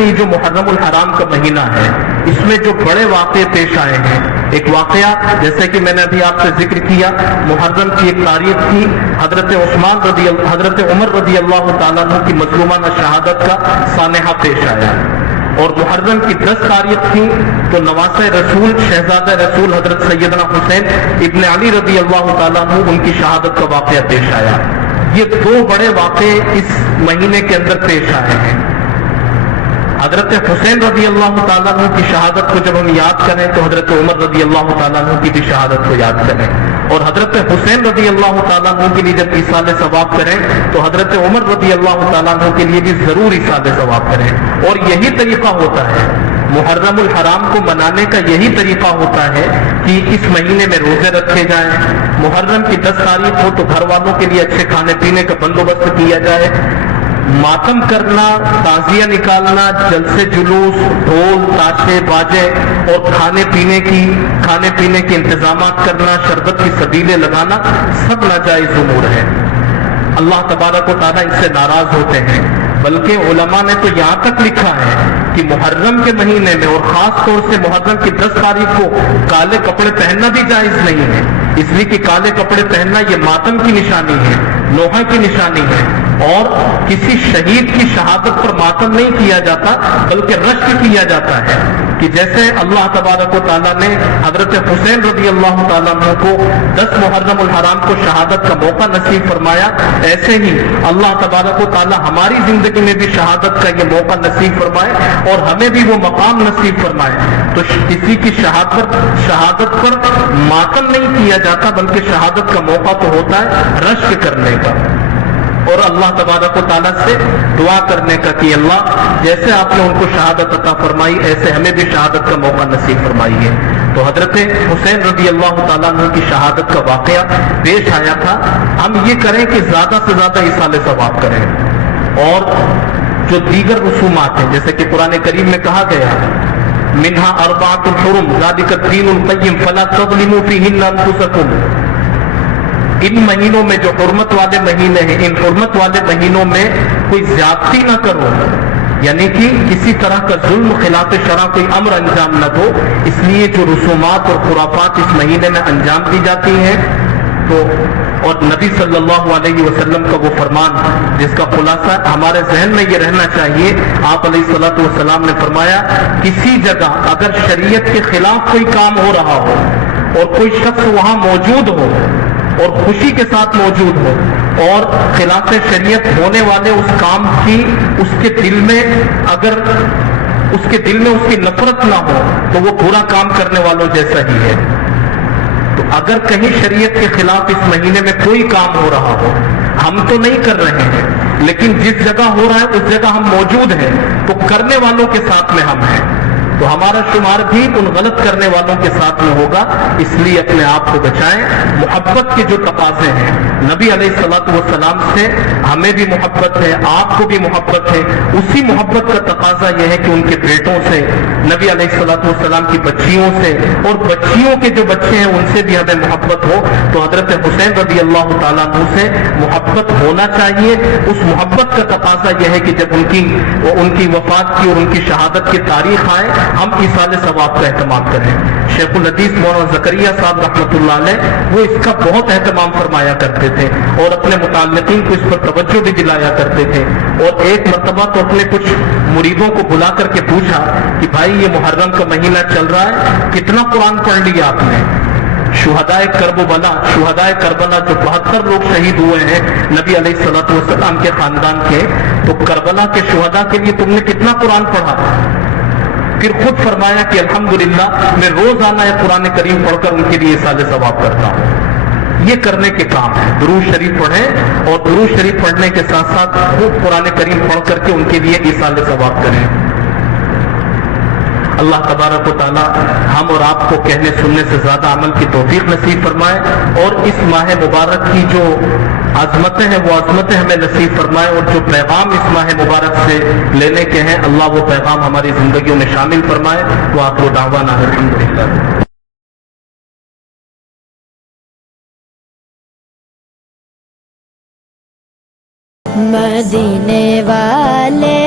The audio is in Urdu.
سے ہی جو محرم الحرام کا مہینہ ہے اس میں جو بڑے واقعے پیش آئے ہیں، ایک واقعہ جیسے کہ میں نے ابھی آپ سے ذکر کیا، محرم کی ایک تاریخ تھی، حضرت عمر رضی اللہ تعالیٰ عنہ کی مظلومانہ شہادت کا سانحہ پیش آیا، اور محرم کی 10 تاریخ تھی تو نواسہ رسول شہزادہ رسول حضرت سیدنا حسین ابن علی رضی اللہ تعالیٰ عنہ ان کی شہادت کا واقعہ پیش آیا۔ یہ 2 بڑے واقعے اس مہینے کے اندر پیش آئے ہیں۔ حضرت حسین رضی اللہ تعالیٰ عنہ کی شہادت کو جب ہم یاد کریں تو حضرت عمر رضی اللہ تعالیٰ عنہ کی بھی شہادت کو یاد کریں، اور حضرت حسین رضی اللہ تعالیٰ عنہ کے لیے جب ایصال ثواب کریں تو حضرت عمر رضی اللہ تعالیٰ عنہ کے لیے بھی ضرور ایصال ثواب کریں۔ اور یہی طریقہ ہوتا ہے محرم الحرام کو منانے کا، یہی طریقہ ہوتا ہے کہ اس مہینے میں روزے رکھے جائیں، محرم کی 10 تاریخ ہو تو گھر والوں کے لیے اچھے کھانے پینے کا بندوبست کیا جائے، ماتم کرنا، تعزیہ نکالنا، جلسے جلوس، ڈھول تاشے باجے اور کھانے پینے کے انتظامات کرنا، شربت کی سبیلیں لگانا سب ناجائز امور ہے۔ اللہ تبارک و تعالیٰ ان سے ناراض ہوتے ہیں، بلکہ علماء نے تو یہاں تک لکھا ہے کہ محرم کے مہینے میں اور خاص طور سے محرم کی 10 تاریخ کو کالے کپڑے پہننا بھی جائز نہیں ہے، اس لیے کہ کالے کپڑے پہننا یہ ماتم کی نشانی ہے، نوحہ کی نشانی ہے، اور کسی شہید کی شہادت پر ماتم نہیں کیا جاتا بلکہ رشک کیا جاتا ہے، کہ جیسے اللہ تبارک و تعالیٰ نے حضرت حسین رضی اللہ تعالیٰ عنہ کو 10 محرم الحرام کو شہادت کا موقع نصیب فرمایا، ایسے ہی اللہ تبارک و تعالیٰ ہماری زندگی میں بھی شہادت کا یہ موقع نصیب فرمائے اور ہمیں بھی وہ مقام نصیب فرمائے۔ تو کسی کی شہادت پر ماتم نہیں کیا جاتا بلکہ شہادت کا موقع تو ہوتا ہے رشک کرنے کا، اور اللہ تبارک و تعالیٰ سے دعا کرنے کا کہ اللہ جیسے آپ نے ان کو شہادت عطا فرمائی ایسے ہمیں بھی شہادت کا موقع نصیب فرمائیے۔ تو حضرت حسین رضی اللہ تعالیٰ عنہ کی شہادت کا واقعہ پیش آیا تھا۔ ہم یہ کریں کہ زیادہ سے زیادہ ایصال ثواب کریں، اور جو دیگر رسومات ہیں جیسے کہ قرآن کریم میں کہا گیا منہا اربعۃ حرم ذالک الدین القیم فلا تظلموا فیہن انفسکم، ان مہینوں میں جو حرمت والے مہینے ہیں ان حرمت والے مہینوں میں کوئی زیادتی نہ کرو، یعنی کہ کسی طرح کا ظلم خلاف شرع کوئی امر انجام نہ دو، اس لیے جو رسومات اور خرافات اس مہینے میں انجام دی جاتی ہیں تو، اور نبی صلی اللہ علیہ وسلم کا وہ فرمان جس کا خلاصہ ہمارے ذہن میں یہ رہنا چاہیے، آپ علیہ الصلوۃ والسلام نے فرمایا کسی جگہ اگر شریعت کے خلاف کوئی کام ہو رہا ہو اور کوئی شخص وہاں موجود ہو اور خوشی کے ساتھ موجود ہو اور خلاف شریعت ہونے والے اس کام کی اس کے دل میں اس کی نفرت نہ ہو تو وہ برا کام کرنے والوں جیسا ہی ہے۔ تو اگر کہیں شریعت کے خلاف اس مہینے میں کوئی کام ہو رہا ہو، ہم تو نہیں کر رہے ہیں لیکن جس جگہ ہو رہا ہے اس جگہ ہم موجود ہیں تو کرنے والوں کے ساتھ میں ہم ہیں، تو ہمارا شمار بھی ان غلط کرنے والوں کے ساتھ میں ہوگا، اس لیے اپنے آپ کو بچائیں۔ محبت کے جو تقاضے ہیں نبی علیہ الصلوۃ والسلام سے ہمیں بھی محبت ہے، آپ کو بھی محبت ہے، اسی محبت کا تقاضا یہ ہے کہ ان کے بیٹوں سے، نبی علیہ الصلوۃ والسلام کی بچیوں سے اور بچیوں کے جو بچے ہیں ان سے بھی ہمیں محبت ہو، تو حضرت حسین رضی اللہ تعالیٰ عنہ سے محبت ہونا چاہیے۔ اس محبت کا تقاضا یہ ہے کہ جب ان کی وفات کی اور ان کی شہادت کی تاریخ آئے ہم ایصال ثواب کا اہتمام کریں۔ شیخ الحدیث مولانا زکریا صاحب رحمۃ اللہ علیہ وہ اس کا بہت اہتمام فرمایا کرتے تھے اور اپنے متعلقین کو اس پر توجہ بھی دلایا کرتے تھے، اور ایک مرتبہ تو اپنے کچھ مریدوں کو بلا کر کے پوچھا کہ بھائی یہ محرم کا مہینہ چل رہا ہے، کتنا قرآن پڑھ لیا آپ نے؟ شہدائے کربلا جو 72 لوگ شہید ہوئے ہیں نبی علیہ الصلوۃ والسلام کے خاندان کے، تو کربلا کے شہداء کے لیے تم نے کتنا قرآن پڑھا؟ پھر خود فرمایا کہ الحمدللہ میں روزانہ قرآن کریم پڑھ کر ان کے لیے ایصال ثواب کرتا ہوں۔ یہ کرنے کے کام ہے، درود شریف پڑھیں اور درود شریف پڑھنے کے ساتھ ساتھ خوب قرآن کریم پڑھ کر کے ان کے لیے ایصال ثواب کریں۔ اللہ تبارک و تعالی ہم اور آپ کو کہنے سننے سے زیادہ عمل کی توفیق نصیب فرمائے، اور اس ماہ مبارک کی جو عظمتیں ہیں وہ عظمتیں ہمیں نصیب فرمائے، اور جو پیغام اس ماہ مبارک سے لینے کے ہیں اللہ وہ پیغام ہماری زندگیوں میں شامل فرمائے۔ وآخر دعوانا الحمدللہ۔ مدینے والے